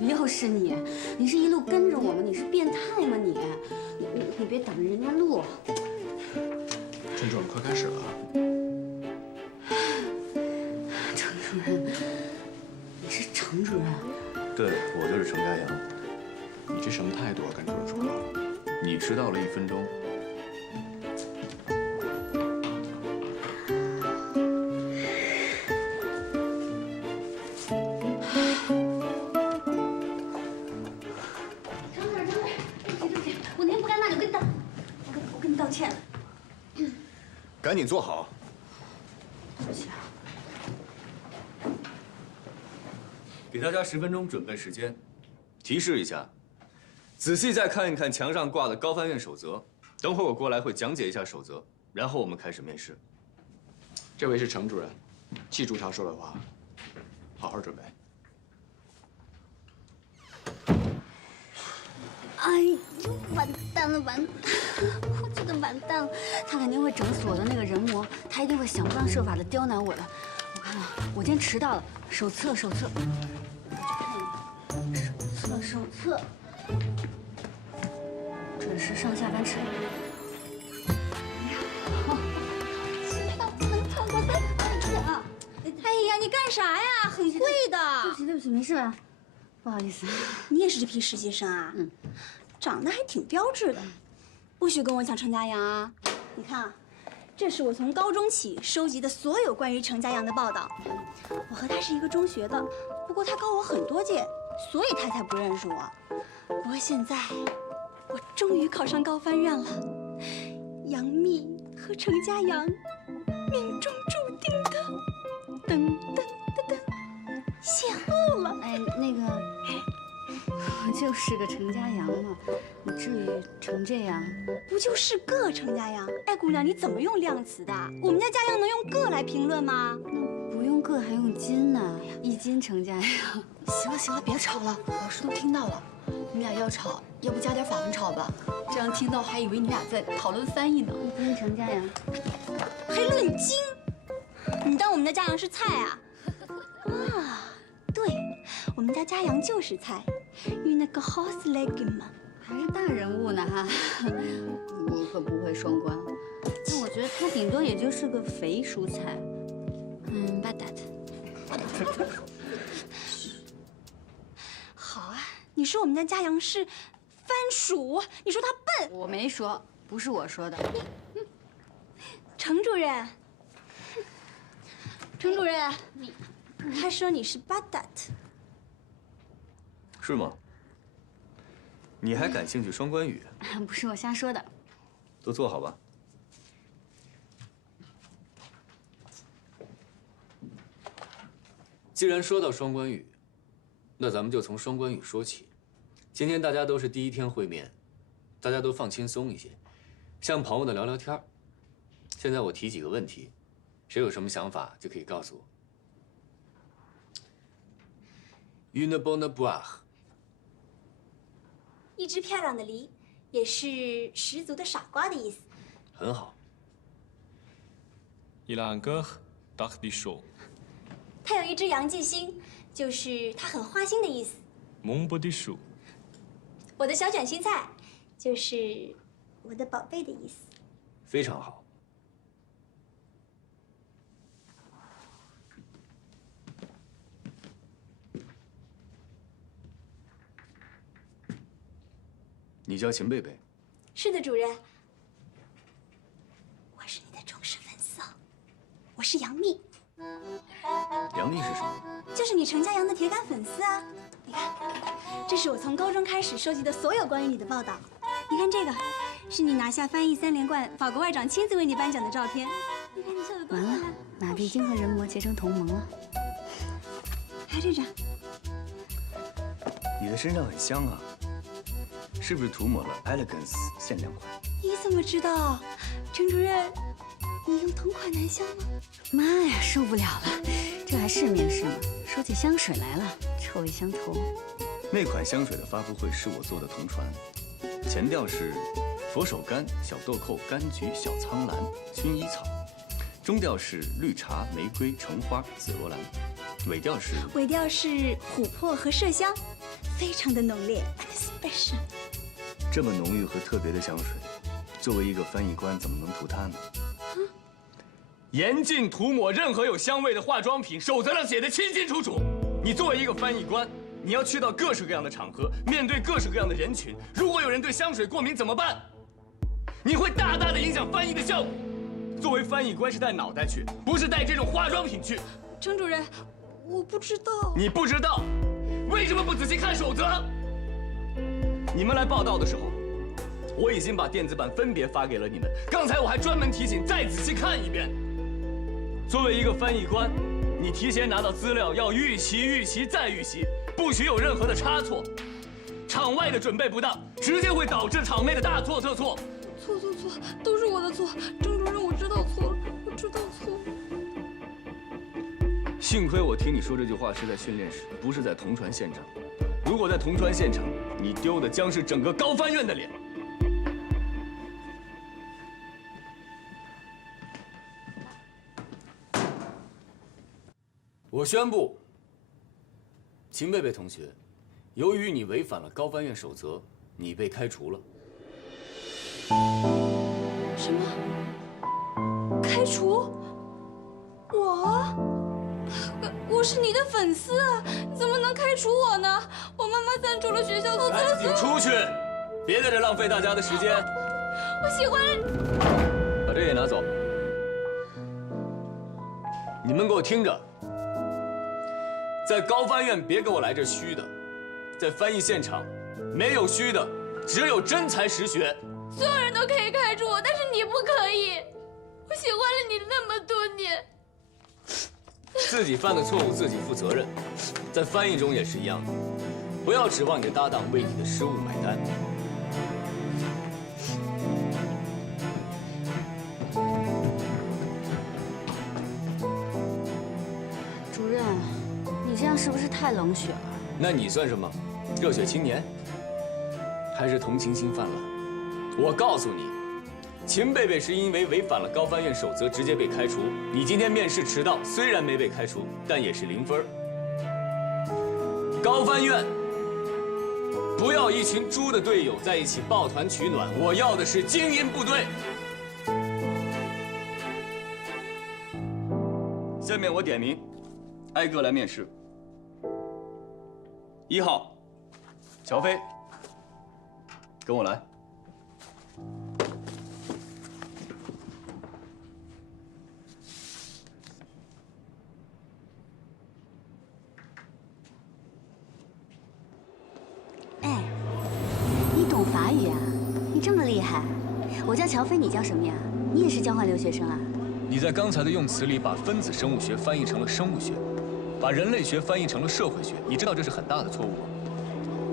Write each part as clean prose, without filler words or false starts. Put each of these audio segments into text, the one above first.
又是你！你是一路跟着我吗？你是变态吗你？你别挡着人家路！陈主任，快开始了啊！程主任，你是程主任？对，我就是程家阳。你这什么态度啊，跟主任说话？你迟到了1分钟。 道歉，赶紧坐好。对不起啊。给大家10分钟准备时间。提示一下，仔细再看一看墙上挂的高翻院守则。等会儿我过来会讲解一下守则，然后我们开始面试。这位是程主任，记住他说的话，好好准备。哎呦，完蛋了，完蛋！我觉得完蛋了，他肯定会整死我的那个人魔，他一定会想方设法的刁难我的。我看啊，我今天迟到了，手册，我去看一眼，手册，准时上下班迟到。哎呀，不能超过3分啊！哎呀，你干啥呀？很会的。对不起，没事吧？不好意思。你也是这批实习生啊？嗯。 长得还挺标致的，不许跟我抢程家阳啊！你看啊，这是我从高中起收集的所有关于程家阳的报道。我和他是一个中学的，不过他高我很多届，所以他才不认识我。不过现在，我终于考上高翻院了，杨幂和程家阳，命中注定的，噔噔噔噔，邂逅了。哎，那个。 我就是个程家阳嘛，你至于成这样？不就是个程家阳？哎，姑娘，你怎么用量词的？我们家家阳能用个来评论吗？那不用个还用斤呢，1斤程家阳。行了，别吵了，老师都听到了。你们俩要吵，要不加点法文吵吧？这样听到还以为你俩在讨论翻译呢。1斤程家阳，还论斤？你当我们家家阳是菜啊？啊，对，我们家家阳就是菜。 与那个 horse leg 嘛，还是大人物呢哈。你可不会双关。那我觉得他顶多也就是个肥蔬菜。batat。好啊，你说我们家家阳是番薯，你说他笨，我没说，不是我说的。程主任，程主任，他说你是 batat。 是吗？你还感兴趣双关语？不是我瞎说的。都坐好吧。既然说到双关语，那咱们就从双关语说起。今天大家都是第1天会面，大家都放轻松一些，像朋友的聊聊天。现在我提几个问题，谁有什么想法就可以告诉我。Une bonne boire。 一只漂亮的梨，也是十足的傻瓜的意思。很好。Il a un cœur d'artichaut。他有一只洋记心，就是他很花心的意思。Mon petit chou。我的小卷心菜，就是我的宝贝的意思。非常好。你叫秦贝贝？是的，主任。我是你的忠实粉丝哦。我是杨幂。杨幂是什么？就是你程家阳的铁杆粉丝啊！你看，这是我从高中开始收集的所有关于你的报道。你看这个，是你拿下翻译3连冠，法国外长亲自为你颁奖的照片。你看你笑得多完了，马蒂已经和人魔结成同盟了。还这张。你的身上很香啊。 是不是涂抹了 Elegance 限量款？你怎么知道？程主任，你用同款男香吗？妈呀，受不了了！这还是面试吗？说起香水来了，臭味相投。那款香水的发布会是我做的同传，前调是佛手柑、小豆蔻、柑橘、小苍兰、薰衣草，中调是绿茶、玫瑰、橙花、紫罗兰。尾调是？尾调是琥珀和麝香，非常的浓烈 ，special。这么浓郁和特别的香水，作为一个翻译官，怎么能涂它呢？严禁涂抹任何有香味的化妆品，守则上写的清清楚楚。你作为一个翻译官，你要去到各式各样的场合，面对各式各样的人群。如果有人对香水过敏怎么办？你会大大的影响翻译的效果。作为翻译官是带脑袋去，不是带这种化妆品去。程主任，我不知道。你不知道，为什么不仔细看守则？你们来报道的时候，我已经把电子版分别发给了你们。刚才我还专门提醒再仔细看一遍。作为一个翻译官，你提前拿到资料要预习、预习再预习，不许有任何的差错。场外的准备不当，直接会导致场内的大错特错。错，都是我的错。郑主任，我知道错了，我知道错了。幸亏我听你说这句话是在训练室，不是在铜川现场。如果在铜川现场，你丢的将是整个高翻院的脸。我宣布，秦贝贝同学，由于你违反了高翻院守则，你被开除了。什么？开除？我是你的粉丝啊，你怎么能开除我呢？我妈妈赞助了学校做厕所。赶紧出去，别在这浪费大家的时间。我喜欢。把这也拿走。你们给我听着，在高翻院别给我来这虚的，在翻译现场没有虚的，只有真才实学。所有人都可以开除我，但是你不可以。我喜欢了你那么多年。自己犯的错误自己负责任，在翻译中也是一样的，不要指望你的搭档为你的失误买单。主任，你这样是不是太冷血了？那你算什么？热血青年？还是同情心泛滥？我告诉你，秦贝贝是因为违反了高翻院守则直接被开除。你今天面试迟到，虽然没被开除，但也是0分。高翻院不要一群猪的队友在一起抱团取暖，我要的是精英部队。下面我点名，挨个来面试。1号，乔飞，跟我来。哎，你懂法语啊？你这么厉害。我叫乔飞，你叫什么呀？你也是交换留学生啊？你在刚才的用词里把分子生物学翻译成了生物学，把人类学翻译成了社会学，你知道这是很大的错误吗？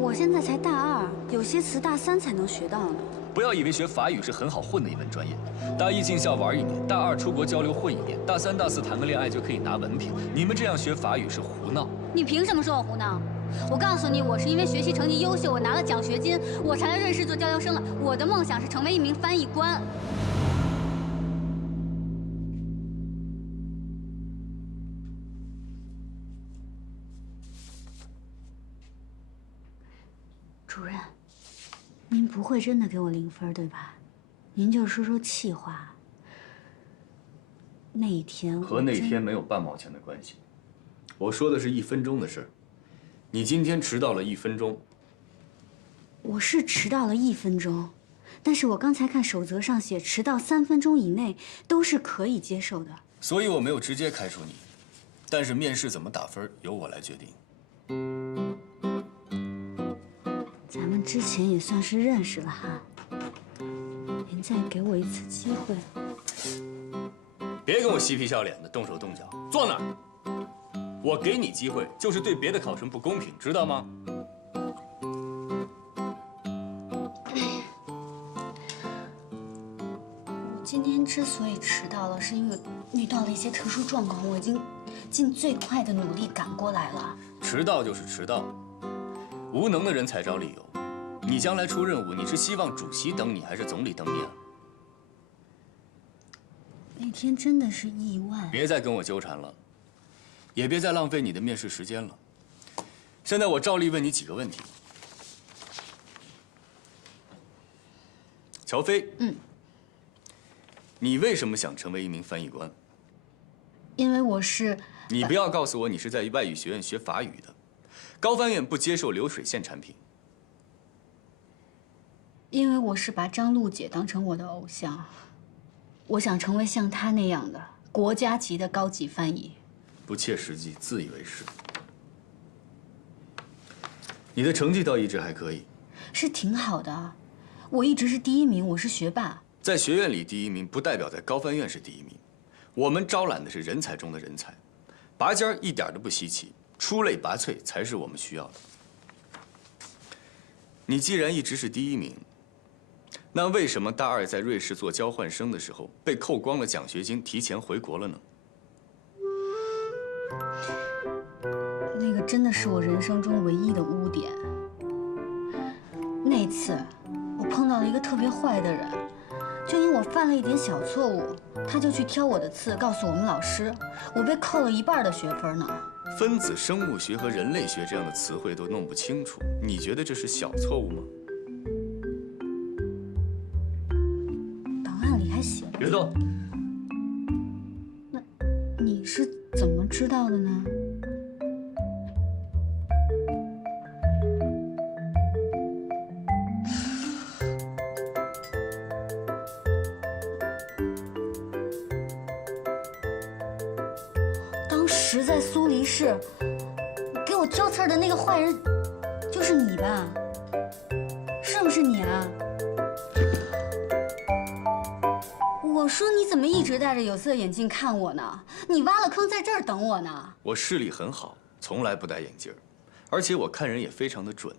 我现在才大2，有些词大3才能学到呢。不要以为学法语是很好混的一门专业，大1进校玩1年，大2出国交流混1年，大3、大4谈个恋爱就可以拿文凭。你们这样学法语是胡闹。你凭什么说我胡闹？我告诉你，我是因为学习成绩优秀，我拿了奖学金，我才来瑞士做交流生了。我的梦想是成为一名翻译官。主任，您不会真的给我0分对吧？您就说说气话。那一天和那天没有半毛钱的关系，我说的是1分钟的事儿。你今天迟到了1分钟。我是迟到了1分钟，但是我刚才看守则上写，迟到3分钟以内都是可以接受的。所以我没有直接开除你，但是面试怎么打分由我来决定。咱们之前也算是认识了哈，您再给我一次机会。别跟我嬉皮笑脸的，动手动脚，坐那儿。我给你机会，就是对别的考生不公平，知道吗？我今天之所以迟到了，是因为遇到了一些特殊状况，我已经尽最快的努力赶过来了。迟到就是迟到，无能的人才找理由。你将来出任务，你是希望主席等你，还是总理等你啊？那天真的是意外。别再跟我纠缠了。也别再浪费你的面试时间了。现在我照例问你几个问题。乔飞，你为什么想成为一名翻译官？因为我是……你不要告诉我你是在外语学院学法语的，高翻院不接受流水线产品。因为我是把张璐姐当成我的偶像，我想成为像她那样的国家级的高级翻译。不切实际，自以为是。你的成绩倒一直还可以，是挺好的，我一直是第1名，我是学霸。在学院里第1名，不代表在高翻院是第1名。我们招揽的是人才中的人才，拔尖儿一点都不稀奇，出类拔萃才是我们需要的。你既然一直是第1名，那为什么大2在瑞士做交换生的时候被扣光了奖学金，提前回国了呢？那个真的是我人生中唯一的污点。那次我碰到了一个特别坏的人，就因为我犯了一点小错误，他就去挑我的刺，告诉我们老师，我被扣了1半的学分呢。分子生物学和人类学这样的词汇都弄不清楚，你觉得这是小错误吗？档案里还写了。别动！那你是怎么知道的呢？当时在苏黎世给我挑刺儿的那个坏人，就是你吧？是不是你啊？我说你怎么一直戴着有色眼镜看我呢？你挖了坑在这儿等我呢。我视力很好，从来不戴眼镜儿，而且我看人也非常的准。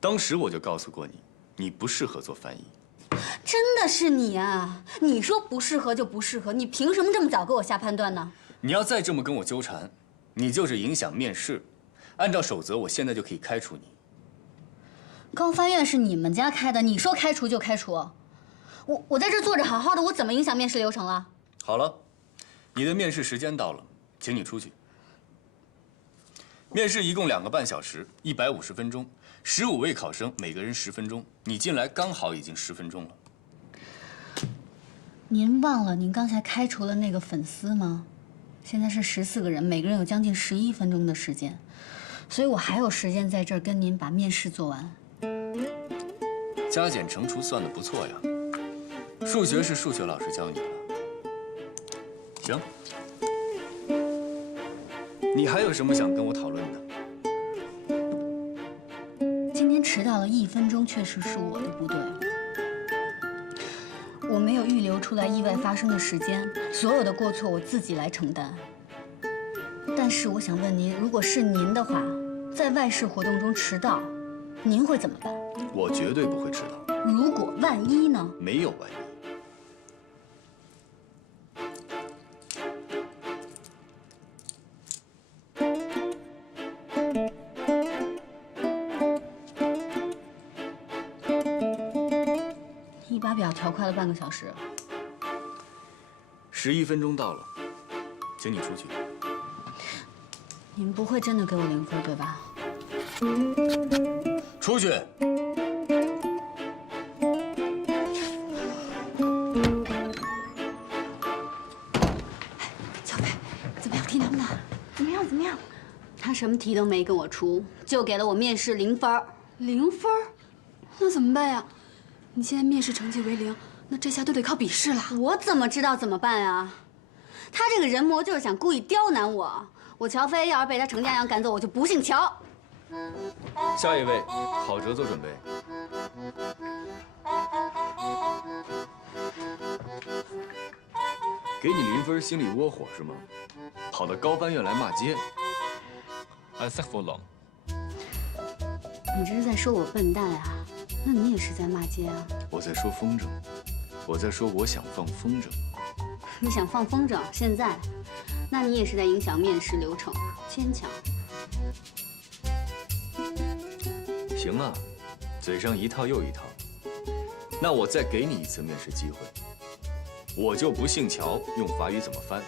当时我就告诉过你，你不适合做翻译。真的是你啊！你说不适合就不适合，你凭什么这么早给我下判断呢？你要再这么跟我纠缠，你就是影响面试。按照守则，我现在就可以开除你。高翻院是你们家开的，你说开除就开除。我在这坐着好好的，我怎么影响面试流程了？好了，你的面试时间到了，请你出去。面试一共2个半小时，150分钟，15位考生，每个人10分钟。你进来刚好已经10分钟了。您忘了您刚才开除了那个粉丝吗？现在是14个人，每个人有将近11分钟的时间，所以我还有时间在这儿跟您把面试做完。加减乘除算得不错呀。数学是数学老师教你的。行，你还有什么想跟我讨论的？今天迟到了1分钟，确实是我的不对。我没有预留出来意外发生的时间，所有的过错我自己来承担。但是我想问您，如果是您的话，在外事活动中迟到，您会怎么办？我绝对不会迟到。如果万一呢？没有万一。你把表调快了半个小时。11分钟到了，请你出去。您不会真的给我0分对吧？出去。小飞，怎么样？题难不难？怎么样？怎么样？他什么题都没跟我出，就给了我面试0分。0分？那怎么办呀？你现在面试成绩为0，那这下都得靠笔试了。我怎么知道怎么办啊？他这个人魔就是想故意刁难我。我乔飞要是被他程家阳赶走，我就不姓乔。下一位，郝哲做准备。给你0分，心里窝火是吗？跑到高翻院来骂街。I zeg voorlang. 你这是在说我笨蛋啊？那你也是在骂街啊？我在说风筝，我在说我想放风筝。你想放风筝？现在？那你也是在影响面试流程，坚强。行啊，嘴上一套又一套。那我再给你一次面试机会，我就不姓乔，用法语怎么翻？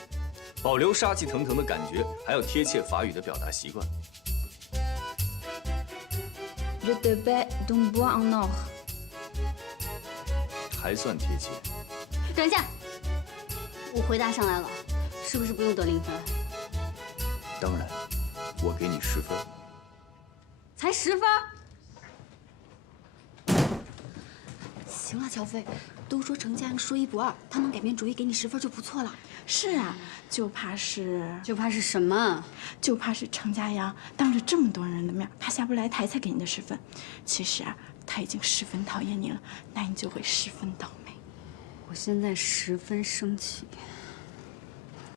保留杀气腾腾的感觉，还有贴切法语的表达习惯。Je te paie d'un bois en or。还算贴切。等一下，我回答上来了，是不是不用得0分？当然，我给你10分。才10分？行了，乔飞，都说程家阳说一不二，他能改变主意给你10分就不错了。是啊，就怕是什么？就怕是程家阳当着这么多人的面，他下不来台才给你的10分。其实啊，他已经十分讨厌你了，那你就会十分倒霉。我现在十分生气。